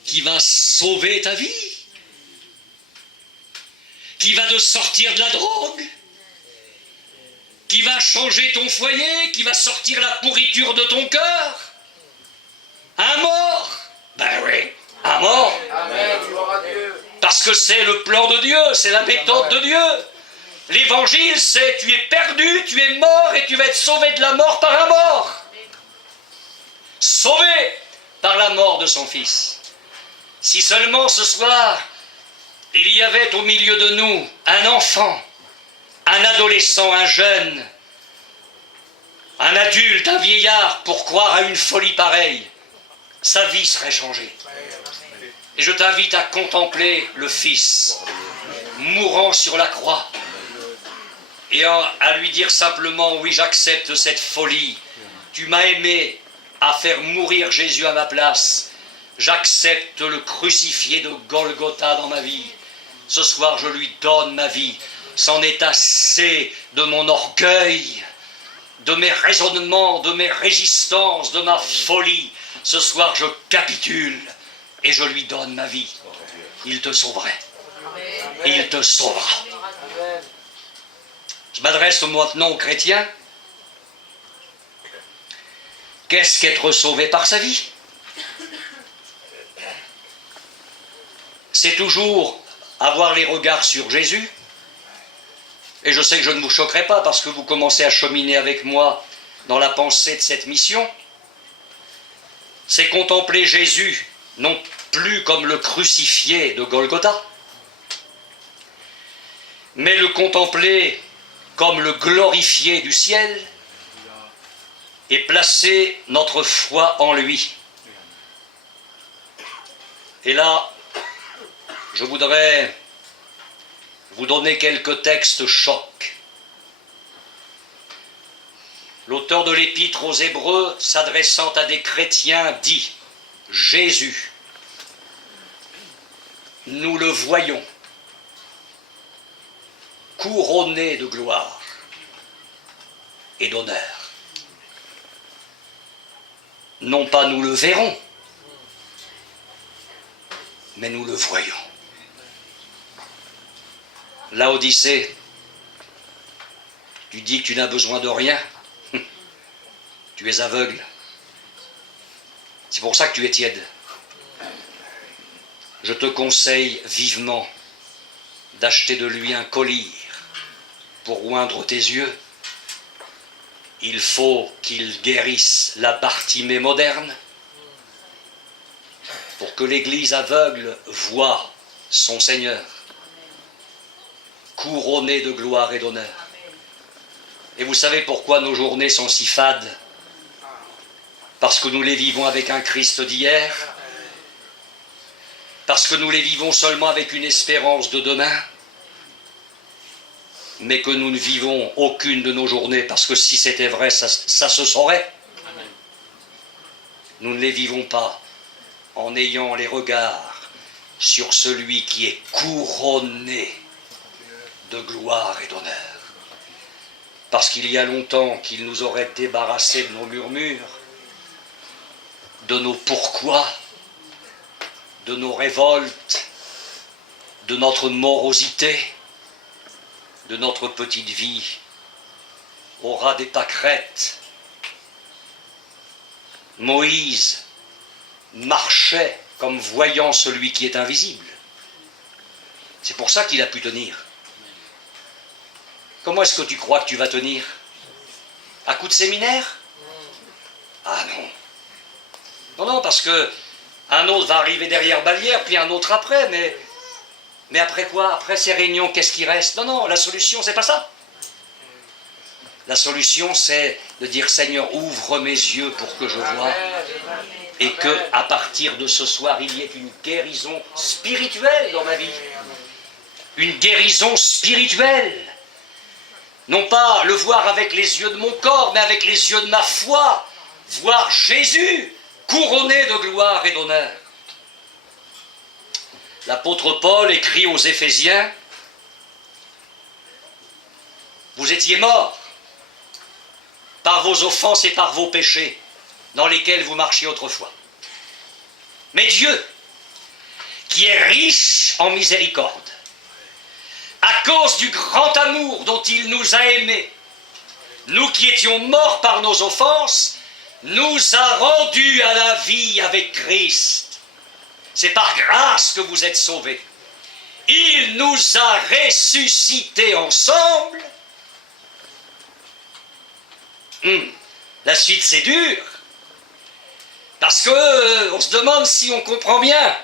qui va sauver ta vie? Qui va te sortir de la drogue? Qui va changer ton foyer? Qui va sortir la pourriture de ton cœur? Un mort? Ben oui, un mort. Amen, gloire à Dieu. Parce que c'est le plan de Dieu, c'est la méthode de Dieu. L'évangile, c'est tu es perdu, tu es mort et tu vas être sauvé de la mort par un mort. Sauvé par la mort de son Fils. Si seulement ce soir, il y avait au milieu de nous un enfant, un adolescent, un jeune, un adulte, un vieillard, pour croire à une folie pareille, sa vie serait changée. Et je t'invite à contempler le Fils, mourant sur la croix, et à lui dire simplement, oui, j'accepte cette folie. Tu m'as aimé à faire mourir Jésus à ma place. J'accepte le crucifié de Golgotha dans ma vie. Ce soir, je lui donne ma vie. C'en est assez de mon orgueil, de mes raisonnements, de mes résistances, de ma folie. Ce soir, je capitule et je lui donne ma vie. Il te sauverait. Il te sauvera. Je m'adresse maintenant aux chrétiens. Qu'est-ce qu'être sauvé par sa vie? C'est toujours avoir les regards sur Jésus. Et je sais que je ne vous choquerai pas parce que vous commencez à cheminer avec moi dans la pensée de cette mission. C'est contempler Jésus, non plus comme le crucifié de Golgotha, mais le contempler comme le glorifié du ciel et placer notre foi en lui. Et là, je voudrais vous donner quelques textes chocs. L'auteur de l'Épître aux Hébreux, s'adressant à des chrétiens, dit « Jésus, nous le voyons, couronné de gloire et d'honneur. Non pas nous le verrons, mais nous le voyons. » Laodicée, tu dis que tu n'as besoin de rien. Tu es aveugle. C'est pour ça que tu es tiède. Je te conseille vivement d'acheter de lui un collyre pour oindre tes yeux. Il faut qu'il guérisse la Bartimée moderne pour que l'Église aveugle voie son Seigneur, couronné de gloire et d'honneur. Et vous savez pourquoi nos journées sont si fades? Parce que nous les vivons avec un Christ d'hier, parce que nous les vivons seulement avec une espérance de demain, mais que nous ne vivons aucune de nos journées, parce que si c'était vrai, ça se saurait. Nous ne les vivons pas en ayant les regards sur celui qui est couronné de gloire et d'honneur. Parce qu'il y a longtemps qu'il nous aurait débarrassés de nos murmures, de nos pourquoi, de nos révoltes, de notre morosité, de notre petite vie, au ras des pâquerettes. Moïse marchait comme voyant celui qui est invisible. C'est pour ça qu'il a pu tenir. Comment est-ce que tu crois que tu vas tenir? À coup de séminaire? Ah non. Non, non, parce que un autre va arriver derrière Balière, puis un autre après, mais après quoi? Après ces réunions, qu'est-ce qui reste? Non, non, la solution, c'est pas ça. La solution, c'est de dire, Seigneur, ouvre mes yeux pour que je voie, et que, à partir de ce soir, il y ait une guérison spirituelle dans ma vie. Une guérison spirituelle. Non pas le voir avec les yeux de mon corps, mais avec les yeux de ma foi. Voir Jésus couronné de gloire et d'honneur. L'apôtre Paul écrit aux Éphésiens, « Vous étiez morts par vos offenses et par vos péchés, dans lesquels vous marchiez autrefois. Mais Dieu, qui est riche en miséricorde, à cause du grand amour dont il nous a aimés, nous qui étions morts par nos offenses, nous a rendus à la vie avec Christ. C'est par grâce que vous êtes sauvés. Il nous a ressuscités ensemble. La suite, c'est dur. Parce que on se demande si on comprend bien.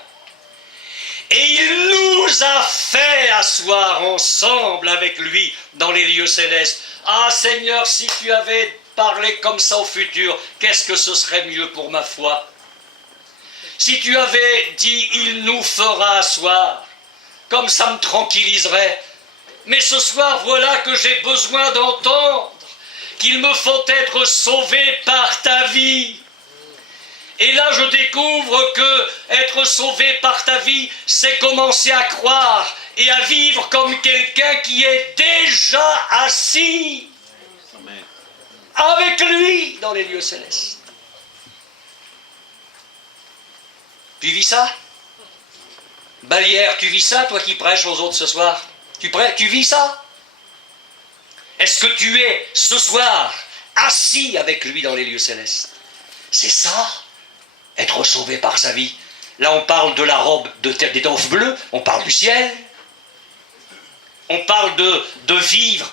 Et il nous a fait asseoir ensemble avec lui dans les lieux célestes. Ah Seigneur, si tu avais parlé comme ça au futur, qu'est-ce que ce serait mieux pour ma foi? Si tu avais dit, il nous fera asseoir, comme ça me tranquilliserait. Mais ce soir, voilà que j'ai besoin d'entendre qu'il me faut être sauvé par ta vie. Et là, je découvre que être sauvé par ta vie, c'est commencer à croire et à vivre comme quelqu'un qui est déjà assis avec lui dans les lieux célestes. Tu vis ça? Balière, tu vis ça, toi qui prêches aux autres ce soir? Tu vis ça? Est-ce que tu es ce soir assis avec lui dans les lieux célestes? C'est ça, être sauvé par sa vie. Là, on parle de la robe d'étoffe bleue, on parle du ciel. On parle de vivre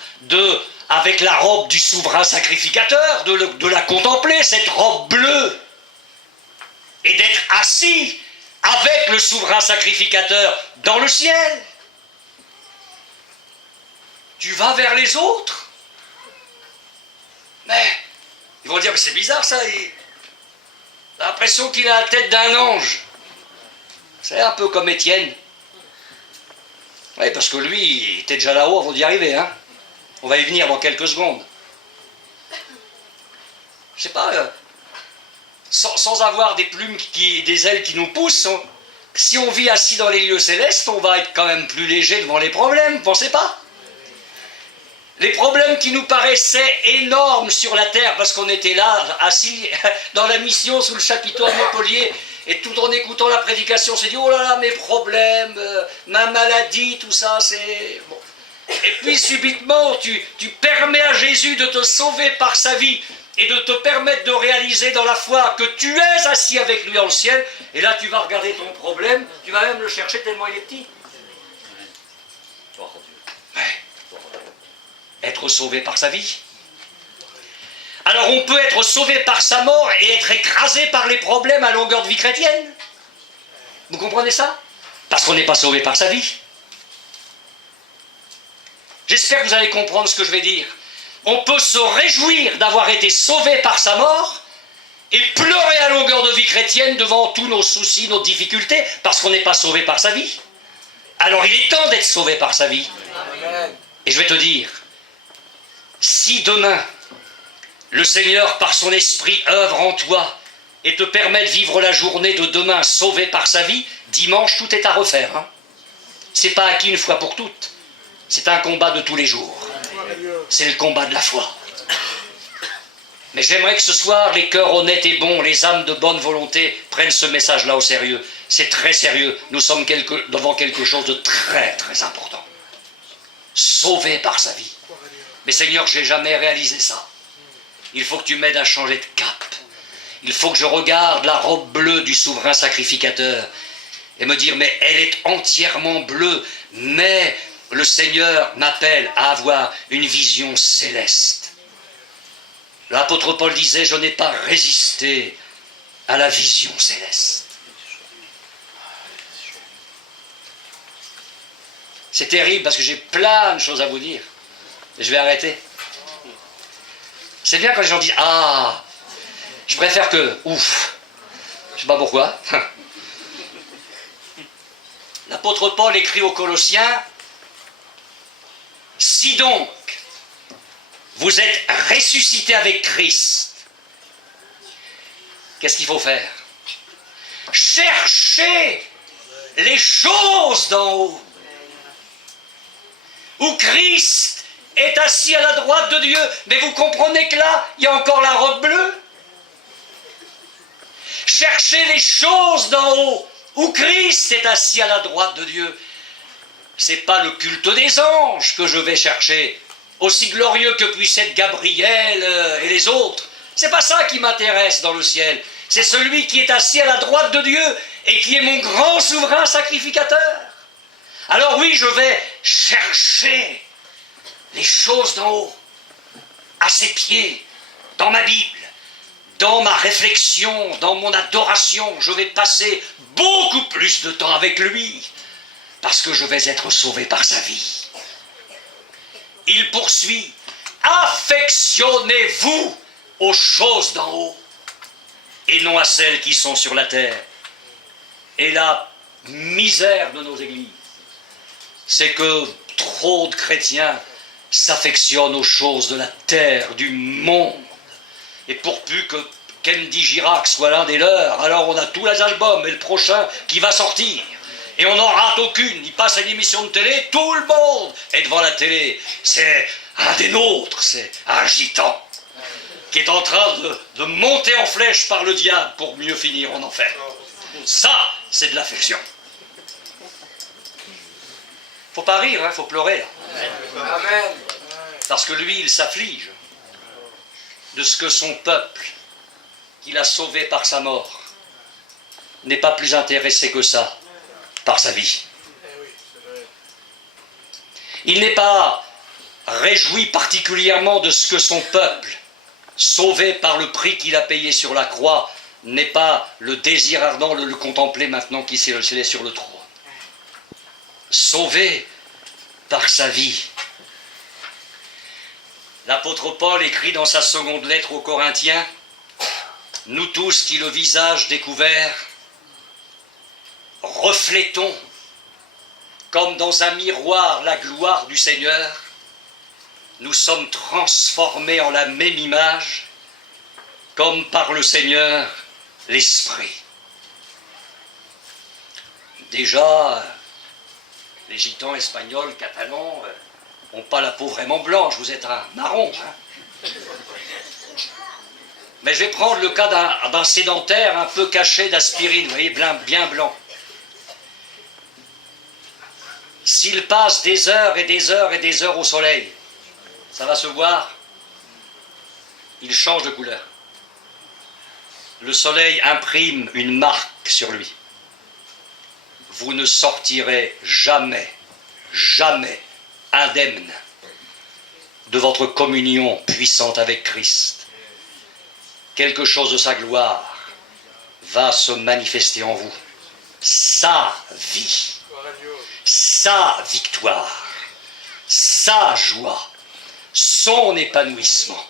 avec la robe du souverain sacrificateur, de la contempler, cette robe bleue. Et d'être assis avec le souverain sacrificateur dans le ciel. Tu vas vers les autres. Mais ils vont dire, mais c'est bizarre ça, il a l'impression qu'il a la tête d'un ange. C'est un peu comme Étienne. Oui, parce que lui, il était déjà là-haut avant d'y arriver. Hein. On va y venir dans quelques secondes. Je sais pas, sans avoir des plumes, des ailes qui nous poussent, si on vit assis dans les lieux célestes, on va être quand même plus léger devant les problèmes, vous pensez pas? Les problèmes qui nous paraissaient énormes sur la terre, parce qu'on était là, assis dans la mission sous le chapiteau à Montpellier, et tout en écoutant la prédication, on s'est dit, oh là là, mes problèmes, ma maladie, tout ça, c'est... Bon. Et puis subitement, tu permets à Jésus de te sauver par sa vie, et de te permettre de réaliser dans la foi que tu es assis avec lui dans le ciel, et là tu vas regarder ton problème, tu vas même le chercher tellement il est petit. Ouais. être sauvé par sa vie. Alors on peut être sauvé par sa mort et être écrasé par les problèmes à longueur de vie chrétienne. Vous comprenez ça? Parce qu'on n'est pas sauvé par sa vie. J'espère que vous allez comprendre ce que je vais dire. On peut se réjouir d'avoir été sauvé par sa mort et pleurer à longueur de vie chrétienne devant tous nos soucis, nos difficultés, parce qu'on n'est pas sauvé par sa vie. Alors il est temps d'être sauvé par sa vie. Et je vais te dire, si demain, le Seigneur, par son esprit, œuvre en toi et te permet de vivre la journée de demain sauvé par sa vie, dimanche, tout est à refaire. Hein. C'est pas acquis une fois pour toutes. C'est un combat de tous les jours. C'est le combat de la foi. Mais j'aimerais que ce soir, les cœurs honnêtes et bons, les âmes de bonne volonté prennent ce message-là au sérieux. C'est très sérieux. Nous sommes devant quelque chose de très, très important. Sauvé par sa vie. Mais Seigneur, je n'ai jamais réalisé ça. Il faut que tu m'aides à changer de cap. Il faut que je regarde la robe bleue du souverain sacrificateur et me dire, mais elle est entièrement bleue, mais le Seigneur m'appelle à avoir une vision céleste. L'apôtre Paul disait, je n'ai pas résisté à la vision céleste. C'est terrible parce que j'ai plein de choses à vous dire. Et je vais arrêter. C'est bien quand les gens disent, ah, je préfère que, ouf. Je ne sais pas pourquoi. L'apôtre Paul écrit aux Colossiens, si donc vous êtes ressuscités avec Christ, qu'est-ce qu'il faut faire? Cherchez les choses d'en haut, où Christ est assis à la droite de Dieu. Mais vous comprenez que là, il y a encore la robe bleue? Cherchez les choses d'en haut, où Christ est assis à la droite de Dieu. C'est pas le culte des anges que je vais chercher, aussi glorieux que puisse être Gabriel et les autres. C'est pas ça qui m'intéresse dans le ciel. C'est celui qui est assis à la droite de Dieu et qui est mon grand souverain sacrificateur. Alors oui, je vais chercher les choses d'en haut, à ses pieds, dans ma Bible, dans ma réflexion, dans mon adoration. Je vais passer beaucoup plus de temps avec lui, parce que je vais être sauvé par sa vie. Il poursuit, affectionnez-vous aux choses d'en haut, et non à celles qui sont sur la terre. Et la misère de nos églises, c'est que trop de chrétiens s'affectionnent aux choses de la terre, du monde. Et pour plus que Kennedy Girac soit l'un des leurs, alors on a tous les albums et le prochain qui va sortir. Et on n'en rate aucune. Il passe à une émission de télé, tout le monde est devant la télé. C'est un des nôtres, c'est un gitan qui est en train de monter en flèche par le diable pour mieux finir en enfer. Ça, c'est de l'affection. Faut pas rire, hein, faut pleurer. Amen. Parce que lui, il s'afflige de ce que son peuple, qu'il a sauvé par sa mort, n'est pas plus intéressé que ça par sa vie. Il n'est pas réjoui particulièrement de ce que son peuple, sauvé par le prix qu'il a payé sur la croix, n'est pas le désir ardent de le contempler maintenant qu'il est sur le trône. Sauvé par sa vie. L'apôtre Paul écrit dans sa seconde lettre aux Corinthiens, « Nous tous qui le visage découvert, reflétons comme dans un miroir la gloire du Seigneur, nous sommes transformés en la même image, comme par le Seigneur l'Esprit. » Déjà, les gitans espagnols, catalans, n'ont pas la peau vraiment blanche, vous êtes un marron. Hein. Mais je vais prendre le cas d'un sédentaire un peu caché d'aspirine, vous voyez, bien blanc. S'il passe des heures et des heures et des heures au soleil, ça va se voir, il change de couleur. Le soleil imprime une marque sur lui. Vous ne sortirez jamais indemne. de votre communion puissante avec Christ, quelque chose de sa gloire va se manifester en vous. Sa vie, sa victoire, sa joie, son épanouissement.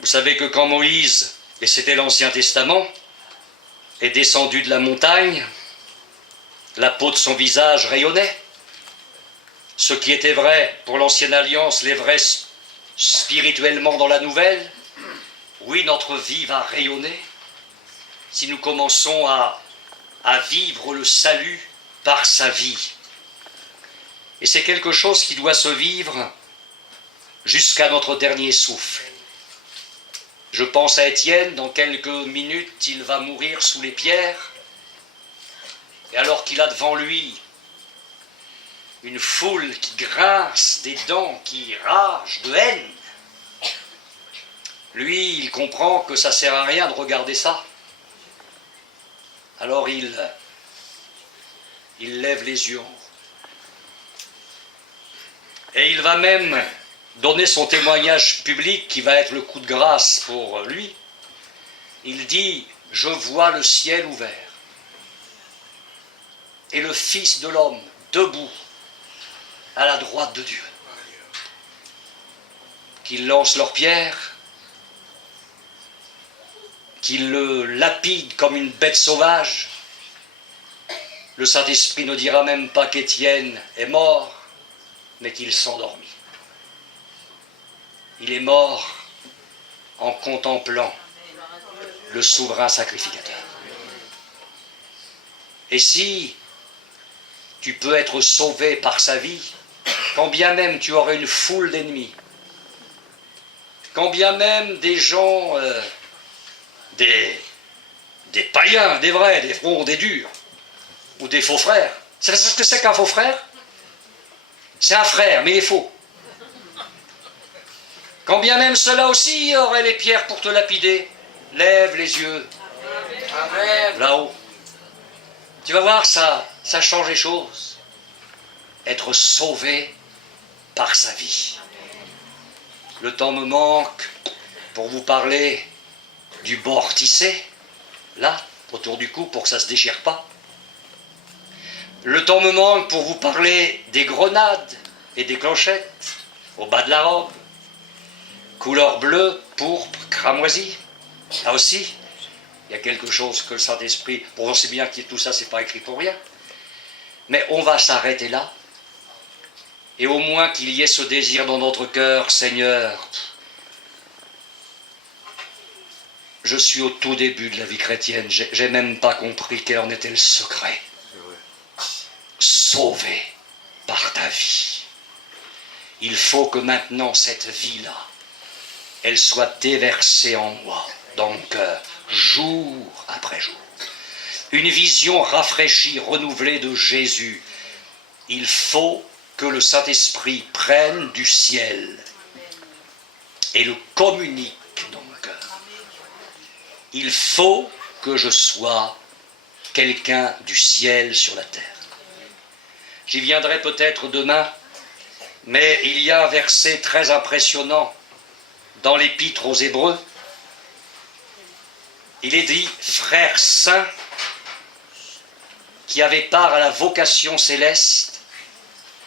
Vous savez que quand Moïse, et c'était l'Ancien Testament, est descendu de la montagne, la peau de son visage rayonnait. Ce qui était vrai pour l'Ancienne Alliance, l'est vrai spirituellement dans la Nouvelle. Oui, notre vie va rayonner si nous commençons à vivre le salut par sa vie. Et c'est quelque chose qui doit se vivre jusqu'à notre dernier souffle. Je pense à Étienne, dans quelques minutes, il va mourir sous les pierres. Et alors qu'il a devant lui une foule qui grince des dents, qui rage de haine, lui, il comprend que ça ne sert à rien de regarder ça. Alors il lève les yeux en haut. Et il va même donner son témoignage public qui va être le coup de grâce pour lui. Il dit « Je vois le ciel ouvert et le Fils de l'homme debout à la droite de Dieu. » Qu'ils lancent leurs pierres, qu'ils le lapident comme une bête sauvage. Le Saint-Esprit ne dira même pas qu'Étienne est mort, mais qu'il s'endormit. Il est mort en contemplant le souverain sacrificateur. Et si tu peux être sauvé par sa vie, quand bien même tu aurais une foule d'ennemis, quand bien même des gens, des païens, des vrais, des fronts, des durs, ou des faux frères. C'est ce que c'est qu'un faux frère? C'est un frère, mais il est faux. Quand bien même ceux-là aussi auraient les pierres pour te lapider, lève les yeux là-haut. Tu vas voir, ça change les choses. Être sauvé par sa vie. Le temps me manque pour vous parler du bord tissé, là, autour du cou, pour que ça ne se déchire pas. Le temps me manque pour vous parler des grenades et des clochettes au bas de la robe, couleur bleue, pourpre, cramoisie. Là aussi, il y a quelque chose que le Saint-Esprit, pour on sait bien que tout ça, c'est pas écrit pour rien. Mais on va s'arrêter là. Et au moins qu'il y ait ce désir dans notre cœur, Seigneur, je suis au tout début de la vie chrétienne, j'ai même pas compris quel en était le secret. Sauvé par ta vie. Il faut que maintenant cette vie-là, elle soit déversée en moi, dans mon cœur, jour après jour. Une vision rafraîchie, renouvelée de Jésus. Il faut que le Saint-Esprit prenne du ciel et le communique dans mon cœur. Il faut que je sois quelqu'un du ciel sur la terre. J'y viendrai peut-être demain, mais il y a un verset très impressionnant dans l'Épître aux Hébreux. Il est dit « Frères saints qui avaient part à la vocation céleste,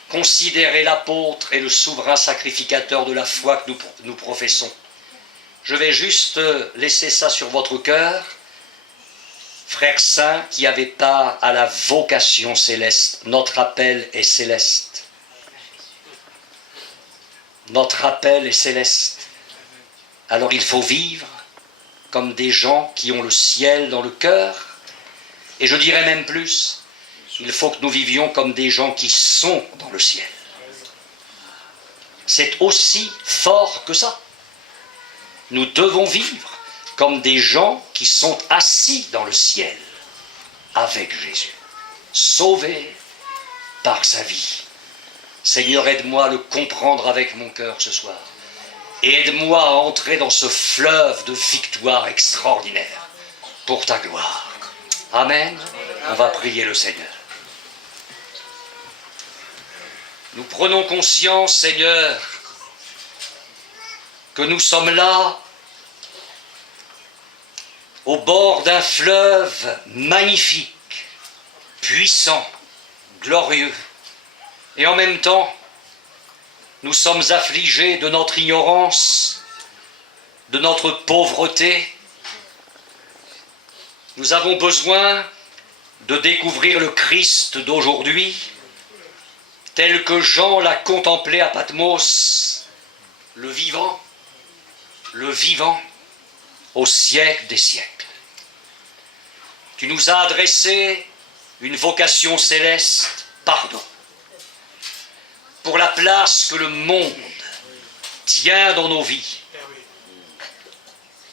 considérez l'apôtre et le souverain sacrificateur de la foi que nous professons. » Je vais juste laisser ça sur votre cœur. Frères saints qui avaient part à la vocation céleste. Notre appel est céleste. Notre appel est céleste. Alors il faut vivre comme des gens qui ont le ciel dans le cœur. Et je dirais même plus, il faut que nous vivions comme des gens qui sont dans le ciel. C'est aussi fort que ça. Nous devons vivre comme des gens qui sont assis dans le ciel avec Jésus, sauvés par sa vie. Seigneur, aide-moi à le comprendre avec mon cœur ce soir et aide-moi à entrer dans ce fleuve de victoire extraordinaire pour ta gloire. Amen. On va prier le Seigneur. Nous prenons conscience, Seigneur, que nous sommes là, au bord d'un fleuve magnifique, puissant, glorieux. Et en même temps, nous sommes affligés de notre ignorance, de notre pauvreté. Nous avons besoin de découvrir le Christ d'aujourd'hui, tel que Jean l'a contemplé à Patmos, le vivant, au siècle des siècles. Tu nous as adressé une vocation céleste, pardon, pour la place que le monde tient dans nos vies,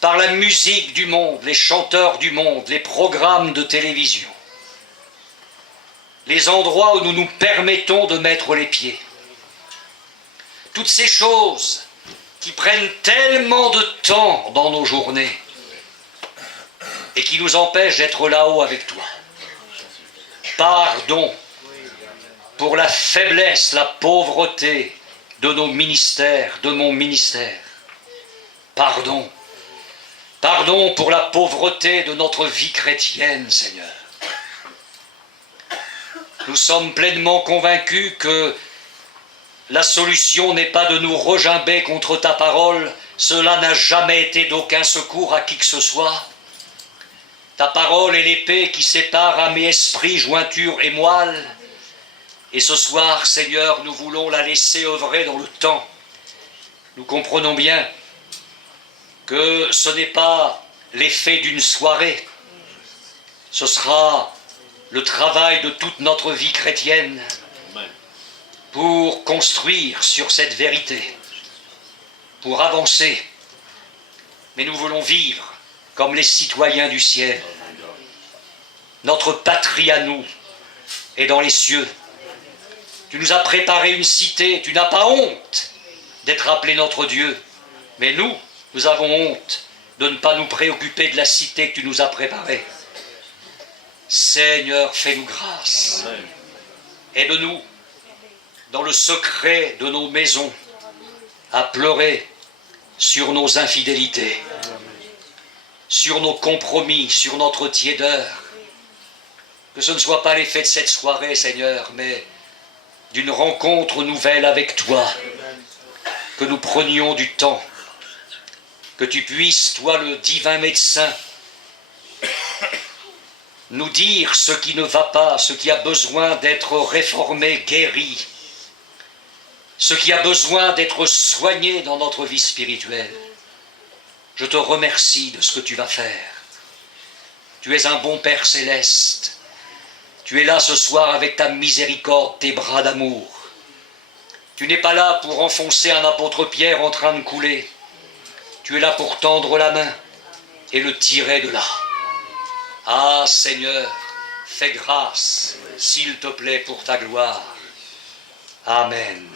par la musique du monde, les chanteurs du monde, les programmes de télévision, les endroits où nous nous permettons de mettre les pieds. Toutes ces choses qui prennent tellement de temps dans nos journées et qui nous empêchent d'être là-haut avec toi. Pardon pour la faiblesse, la pauvreté de nos ministères, de mon ministère. Pardon. Pardon pour la pauvreté de notre vie chrétienne, Seigneur. Nous sommes pleinement convaincus que la solution n'est pas de nous regimber contre ta parole. Cela n'a jamais été d'aucun secours à qui que ce soit. Ta parole est l'épée qui sépare âme et esprit, jointure et moelle. Et ce soir, Seigneur, nous voulons la laisser œuvrer dans le temps. Nous comprenons bien que ce n'est pas l'effet d'une soirée. Ce sera le travail de toute notre vie chrétienne pour construire sur cette vérité, pour avancer. Mais nous voulons vivre comme les citoyens du ciel. Notre patrie à nous est dans les cieux. Tu nous as préparé une cité, tu n'as pas honte d'être appelé notre Dieu. Mais nous avons honte de ne pas nous préoccuper de la cité que tu nous as préparée. Seigneur, fais-nous grâce. Aide-nous dans le secret de nos maisons à pleurer sur nos infidélités, sur nos compromis, sur notre tiédeur. Que ce ne soit pas l'effet de cette soirée, Seigneur, mais d'une rencontre nouvelle avec toi, que nous prenions du temps, que tu puisses, toi le divin médecin, nous dire ce qui ne va pas, ce qui a besoin d'être réformé, guéri, ce qui a besoin d'être soigné dans notre vie spirituelle. Je te remercie de ce que tu vas faire. Tu es un bon Père céleste. Tu es là ce soir avec ta miséricorde, tes bras d'amour. Tu n'es pas là pour enfoncer un apôtre Pierre en train de couler. Tu es là pour tendre la main et le tirer de là. Ah Seigneur, fais grâce, s'il te plaît, pour ta gloire. Amen.